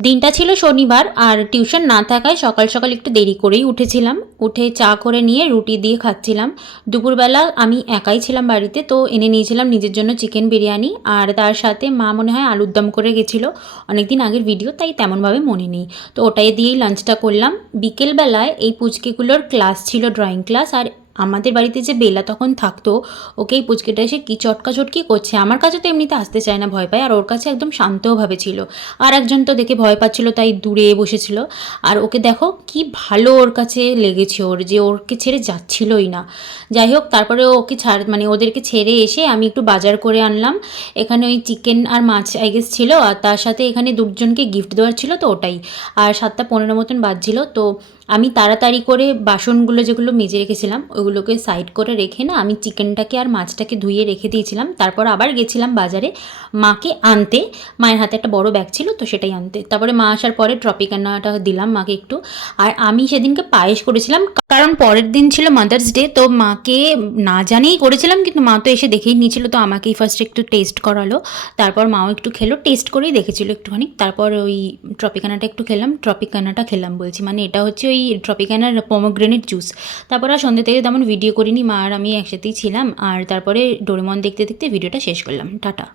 দিনটা ছিল শনিবার, আর টিউশন না থাকায় সকাল সকাল একটু দেরি করেই উঠেছিলাম। উঠে চা করে নিয়ে রুটি দিয়ে খাচ্ছিলাম। দুপুরবেলা আমি একাই ছিলাম বাড়িতে, তো এনে নিয়েছিলাম নিজের জন্য চিকেন বিরিয়ানি, আর তার সাথে মা মনে হয় আলুর দম করে গেছিলো। অনেকদিন আগের ভিডিও, তাই তেমনভাবে মনে নেই। তো ওটাই দিয়েই লাঞ্চটা করলাম। বিকেলবেলায় এই পুচকেগুলোর ক্লাস ছিল, ড্রয়িং ক্লাস। আর আমাদের বাড়িতে যে বেলা তখন থাকতো, ওকে এই পুচকেটা এসে কী চটকাচটকি করছে। আমার কাছে তো এমনিতে আসতে চায় না, ভয় পায়, আর ওর কাছে একদম শান্তভাবে ছিল। আর একজন তো দেখে ভয় পাচ্ছিল, তাই দূরে বসেছিল। আর ওকে দেখো কি ভালো ওর কাছে লেগেছে, ওর যে ওরকে ছেড়ে যাচ্ছিলই না। যাই হোক, তারপরে ওকে মানে ওদেরকে ছেড়ে এসে আমি একটু বাজার করে আনলাম। এখানে ওই চিকেন আর মাছ আই গেস ছিল, আর তার সাথে এখানে দুজনকে গিফট দেওয়ার ছিল, তো ওটাই। আর 7:15 মতন বাজছিল। তো আমি তাড়াতাড়ি করে বাসনগুলো যেগুলো মেজে রেখেছিলাম ওগুলোকে সাইড করে রেখে না, আমি চিকেনটাকে আর মাছটাকে ধুয়ে রেখে দিয়েছিলাম। তারপর আবার গেছিলাম বাজারে মাকে আনতে। মায়ের হাতে একটা বড় ব্যাগ ছিল, তো সেটাই আনতে। তারপরে মা আসার পরে ট্রপিকানাটা দিলাম মাকে একটু। আর আমি সেদিনকে পায়েস করেছিলাম, কারণ পরের দিন ছিল মাদার্স ডে। তো মাকে না জানিয়েই করেছিলাম, কিন্তু মা তো এসে দেখেই নিয়েছিল, তো আমাকেই ফার্স্ট একটু টেস্ট করালো। তারপর মাও একটু খেলো, টেস্ট করেই দেখেছিল একটুখানি। তারপর ওই ট্রপিকানাটা একটু খেলাম। ট্রপিকানাটা খেলাম বলছি, মানে এটা হচ্ছে ওই ট্রপিকানার পমোগ্রেনেট জুস। তারপর আর সন্ধ্যে থেকে তেমন ভিডিও করিনি, মা আর আমি একসাথেই ছিলাম। আর তারপরে ডোরেমন দেখতে দেখতে ভিডিওটা শেষ করলাম। টাটা।